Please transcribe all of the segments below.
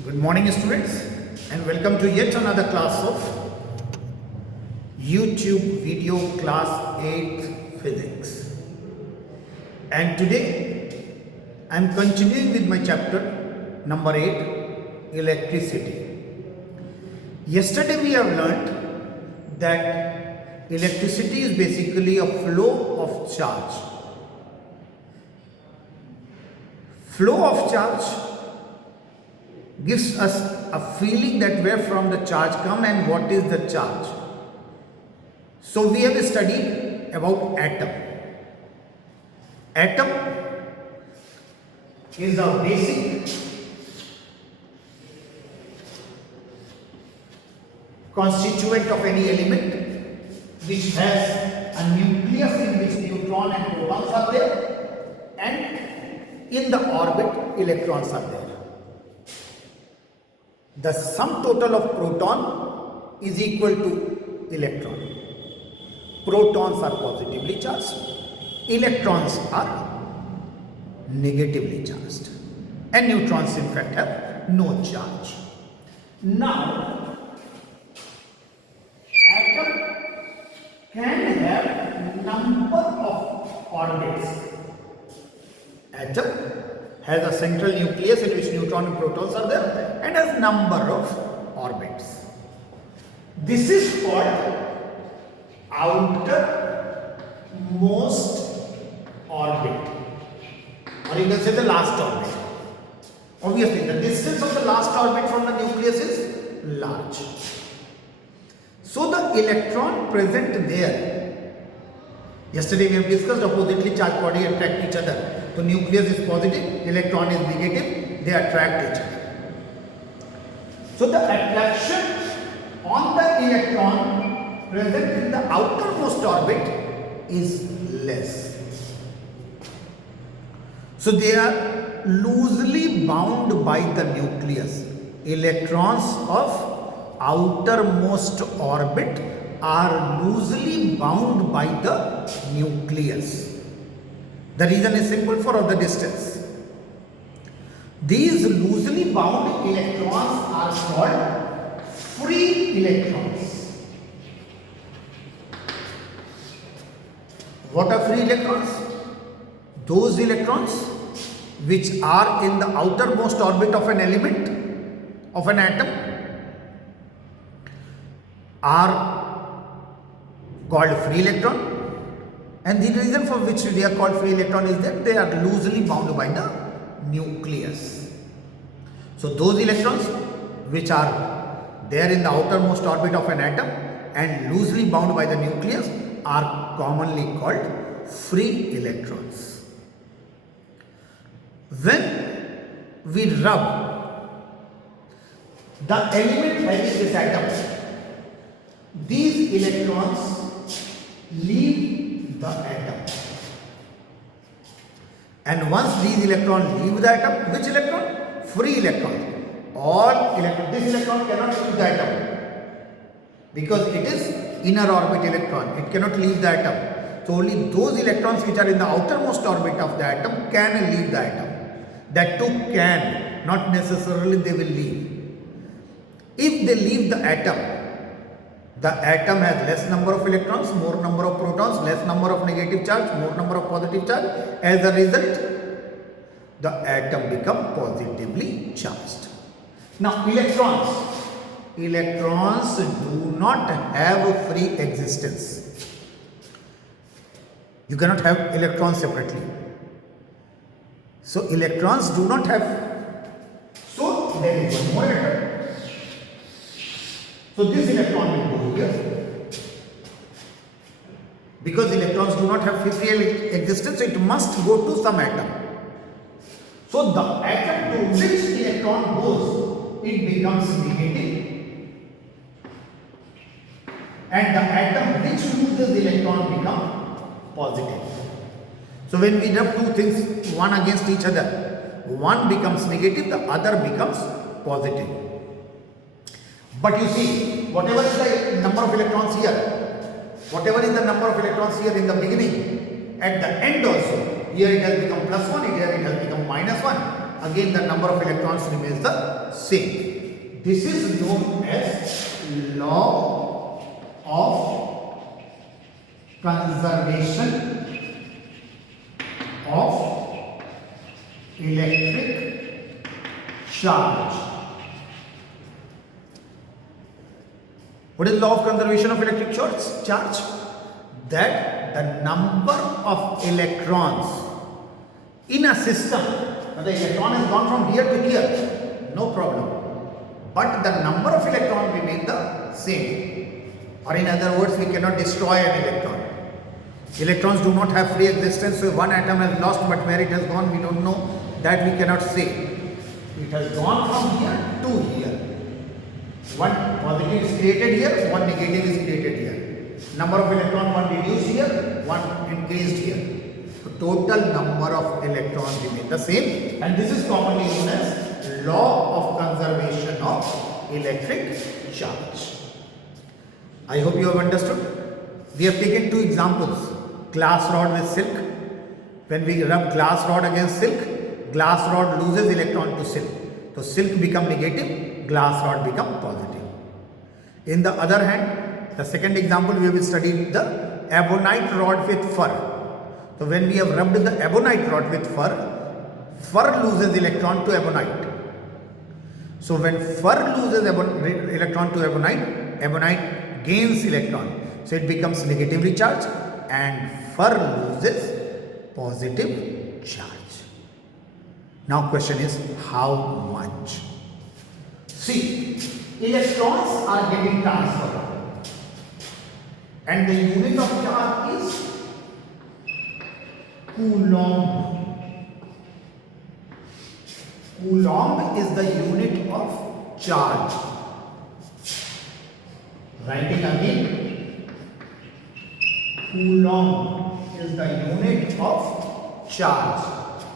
Good morning, students, and welcome to yet another class of YouTube video class 8 physics. And today I am continuing with my chapter number 8, electricity. Yesterday we have learnt that electricity is basically a flow of charge. Flow of charge gives us a feeling that where from the charge come and what is the charge. So we have studied about atom. Atom is a basic constituent of any element which has a nucleus in which neutron and protons are there, and in the orbit electrons are there. The sum total of proton is equal to electron. Protons are positively charged, electrons are negatively charged, and neutrons in fact have no charge. Now, atom can have number of orbits. Atom has a central nucleus in which neutron and protons are there and has number of orbits. This is called outermost orbit, or you can say the last orbit. Obviously, the distance of the last orbit from the nucleus is large. So the electron present there, yesterday we have discussed oppositely charged body attract each other. So nucleus is positive, electron is negative, they attract each other. So the attraction on the electron present in the outermost orbit is less. So they are loosely bound by the nucleus. Electrons of outermost orbit are loosely bound by the nucleus. The reason is simple for the distance. These loosely bound electrons are called free electrons. What are free electrons? Those electrons which are in the outermost orbit of an element, of an atom, are called free electron. And the reason for which they are called free electron is that they are loosely bound by the nucleus. So those electrons which are there in the outermost orbit of an atom and loosely bound by the nucleus are commonly called free electrons. When we rub the element having this atom, these electrons leave the atom, and once these electrons leave the atom, which electron? Free electron. All electron, this electron cannot leave the atom because it is inner orbit electron, it cannot leave the atom. So only those electrons which are in the outermost orbit of the atom can leave the atom. That too can, not necessarily they will leave. If they leave the atom has less number of electrons, more number of protons, less number of negative charge, more number of positive charge. As a result, the atom becomes positively charged. Now, electrons do not have a free existence. You cannot have electrons separately. So, electrons do not have. So, there is one more atom. So this electron will go here. Because electrons do not have free existence, so it must go to some atom. So the atom to which electron goes, it becomes negative. And the atom which loses electron becomes positive. So when we rub two things one against each other, one becomes negative, the other becomes positive. But you see, whatever is the number of electrons here, whatever is the number of electrons here in the beginning, at the end also, here it has become plus 1, here it has become minus 1. again the number of electrons remains the same. This is known as law of conservation of electric charge. What is law of conservation of electric charge? That the number of electrons in a system, the electron has gone from here to here, no problem, but the number of electrons remain the same, or in other words, we cannot destroy an electron. Electrons do not have free existence, so one atom has lost, but where it has gone we don't know, that we cannot say. It has gone from here to here. One positive is created here, one negative is created here. Number of electrons, one reduced here, one increased here. So total number of electrons remain the same, and this is commonly known as law of conservation of electric charge. I hope you have understood. We have taken two examples. Glass rod with silk. When we rub glass rod against silk, glass rod loses electron to silk. So silk become negative, glass rod become positive. In the other hand, the second example we have studied the ebonite rod with fur. So when we have rubbed the ebonite rod with fur, fur loses electron to ebonite. So when fur loses electron to ebonite, ebonite gains electron. So it becomes negatively charged and fur loses positive charge. Now question is how much? See, electrons are getting transferred and the unit of charge is Coulomb. Coulomb is the unit of charge. Writing again, Coulomb is the unit of charge.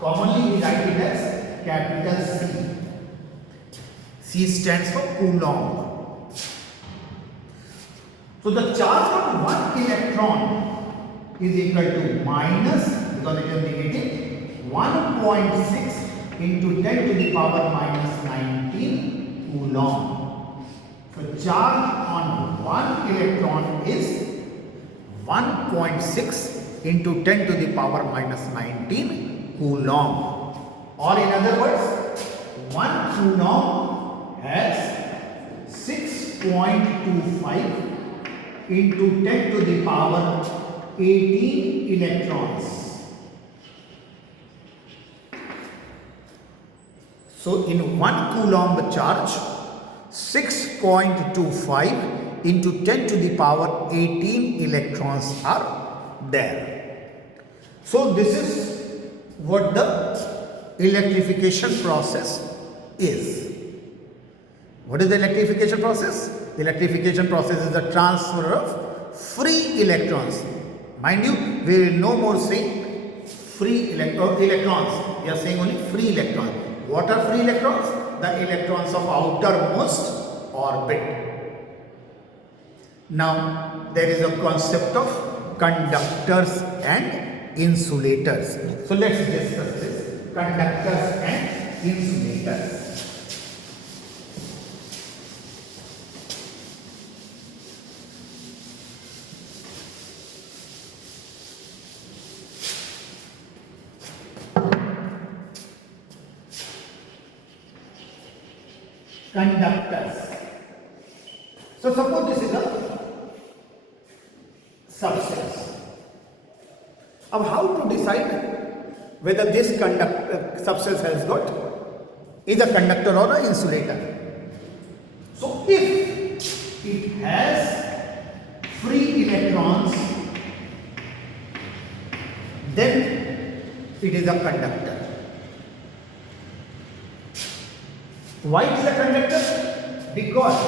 Commonly we write it as capital C. C stands for Coulomb. So the charge on one electron is equal to minus, because it is negative, 1.6 into 10 to the power minus 19 Coulomb. So charge on one electron is 1.6 into 10 to the power minus 19 Coulomb, or in other words, 1 Coulomb has 6.25 into 10 to the power 18 electrons. So in 1 Coulomb charge, 6.25 into 10 to the power 18 electrons are there. So this is what the electrification process is. What is the electrification process? The electrification process is the transfer of free electrons. Mind you, we will no more say free electrons. We are saying only free electrons. What are free electrons? The electrons of outermost orbit. Now, there is a concept of conductors and insulators. So let's discuss this. Conductors and insulators. Conductors. So suppose this is a substance. Now how to decide whether this substance has got is a conductor or an insulator? So if it has free electrons, then it is a conductor. Why it is a conductor? Because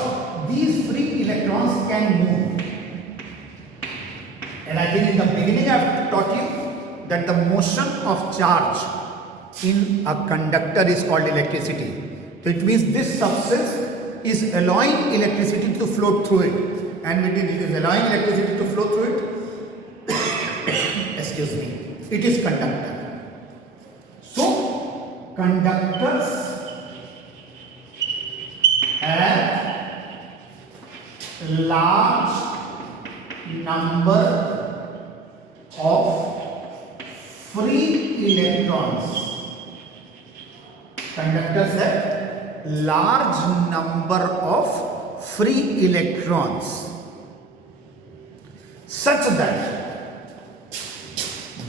these free electrons can move. And I think in the beginning I have taught you that the motion of charge in a conductor is called electricity. So it means this substance is allowing electricity to flow through it. And when it is allowing electricity to flow through it, excuse me, it is conductor. So conductors have large number of free electrons. Conductors have large number of free electrons such that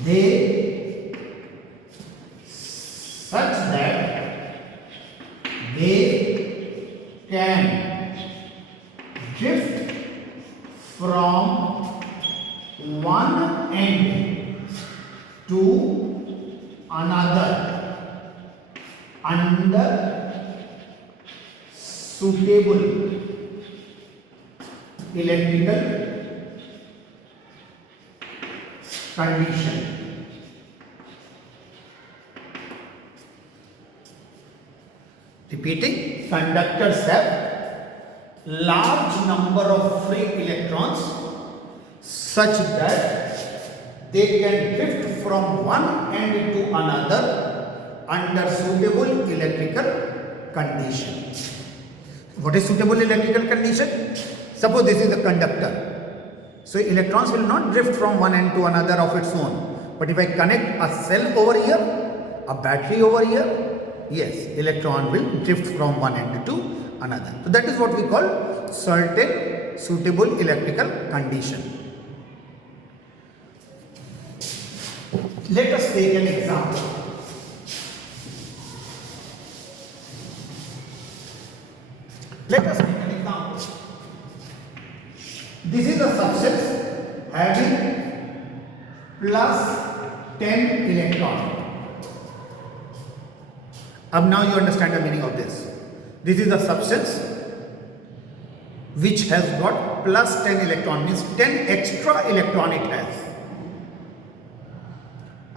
they can drift from one end to another under suitable electrical condition. Repeating, conductors have large number of free electrons such that they can drift from one end to another under suitable electrical condition. What is suitable electrical condition? Suppose this is a conductor. So electrons will not drift from one end to another of its own. But if I connect a cell over here, a battery over here, yes, electron will drift from one end to another. So that is what we call certain suitable electrical condition. Let us take an example. This is a substance having plus 10 electron. Now you understand the meaning of this. This is a substance which has got plus 10 electron, means 10 extra electron it has.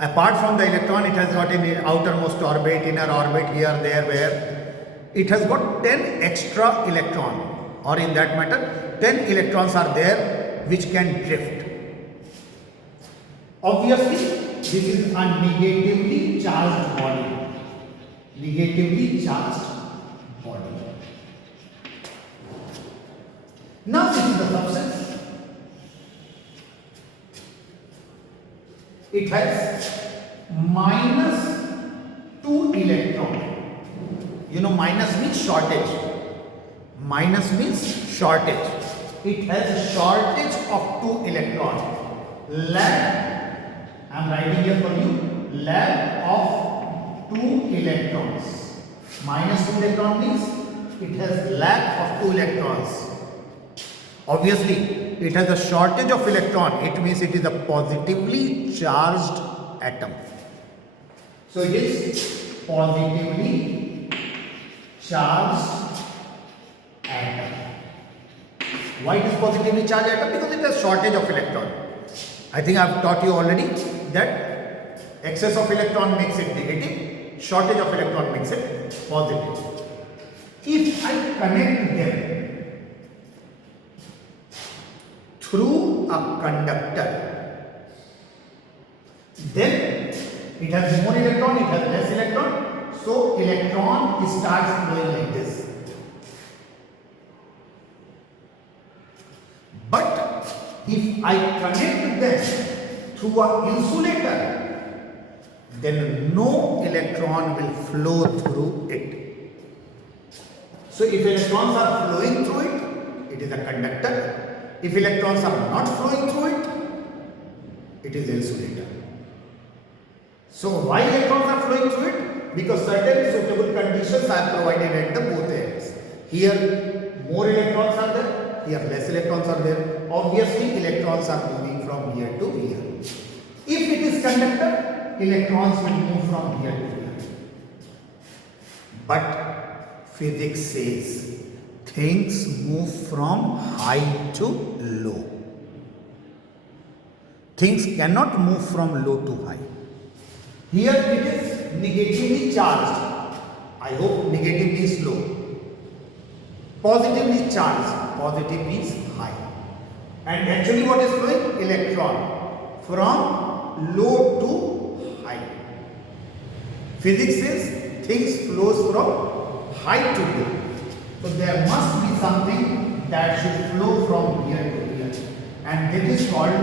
Apart from the electron, it has got an outermost orbit, inner orbit, here, there, where. It has got 10 extra electron, or in that matter, 10 electrons are there which can drift. Obviously, this is a negatively charged body. Negatively charged body. Now this is the substance. It has minus 2 electron. You know, minus means shortage. Minus means shortage. It has a shortage of 2 electron. Lack, I am writing here for you, lack of 2 electrons. Minus 2 electron means it has lack of 2 electrons. Obviously, it has a shortage of electron. It means it is a positively charged atom. So it is positively charged atom. Why it is positively charged atom? Because it has shortage of electron. I think I have taught you already that excess of electron makes it negative, shortage of electron makes it positive. If I connect them through a conductor, then it has more electron, it has less electron, so electron starts flowing like this. But if I connect them through an insulator, then no electron will flow through it. So if electrons are flowing through it, it is a conductor. If electrons are not flowing through it, it is insulator. So why electrons are flowing through it? Because certain suitable conditions are provided at the both ends. Here more electrons are there, here less electrons are there. Obviously electrons are moving from here to here. If it is conductor, electrons will move from here to here. But physics says things move from high to low. Things cannot move from low to high. Here it is negatively charged. I hope negative means low. Positively charged. Positive means high. And actually what is flowing? Electron. From low to high. Physics says things flows from high to low. So there must be something that should flow from here to here, and that is called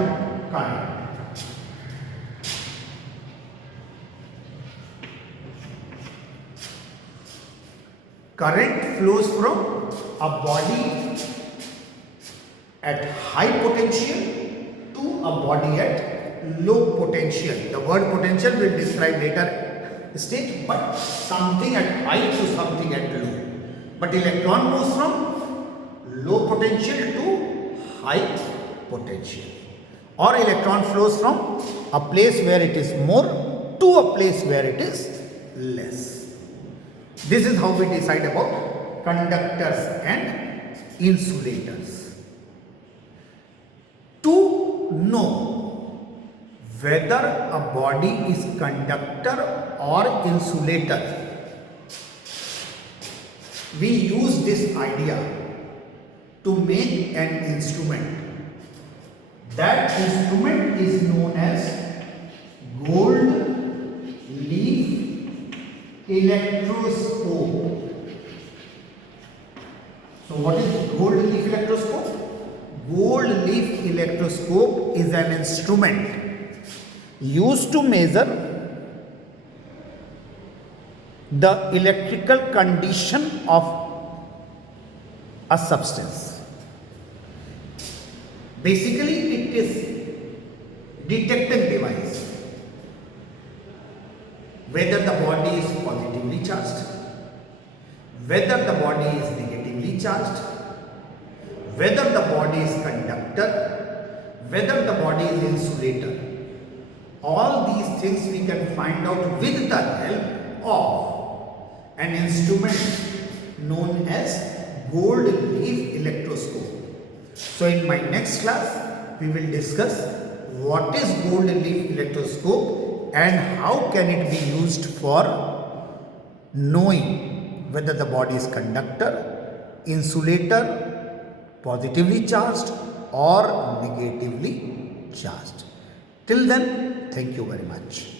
current. Current flows from a body at high potential to a body at low potential. The word potential will describe later stage, but something at high to something at low. But electron goes from low potential to high potential, or electron flows from a place where it is more to a place where it is less. This is how we decide about conductors and insulators. To know whether a body is conductor or insulator, we use this idea to make an instrument. That instrument is known as gold leaf electroscope. So what is gold leaf electroscope? Gold leaf electroscope is an instrument used to measure the electrical condition of a substance. Basically, it is detecting device whether the body is positively charged, whether the body is negatively charged, whether the body is conductor, whether the body is insulator. All these things we can find out with the help of an instrument known as gold leaf electroscope. So in my next class, we will discuss what is gold leaf electroscope and how can it be used for knowing whether the body is conductor, insulator, positively charged or negatively charged. Till then, thank you very much.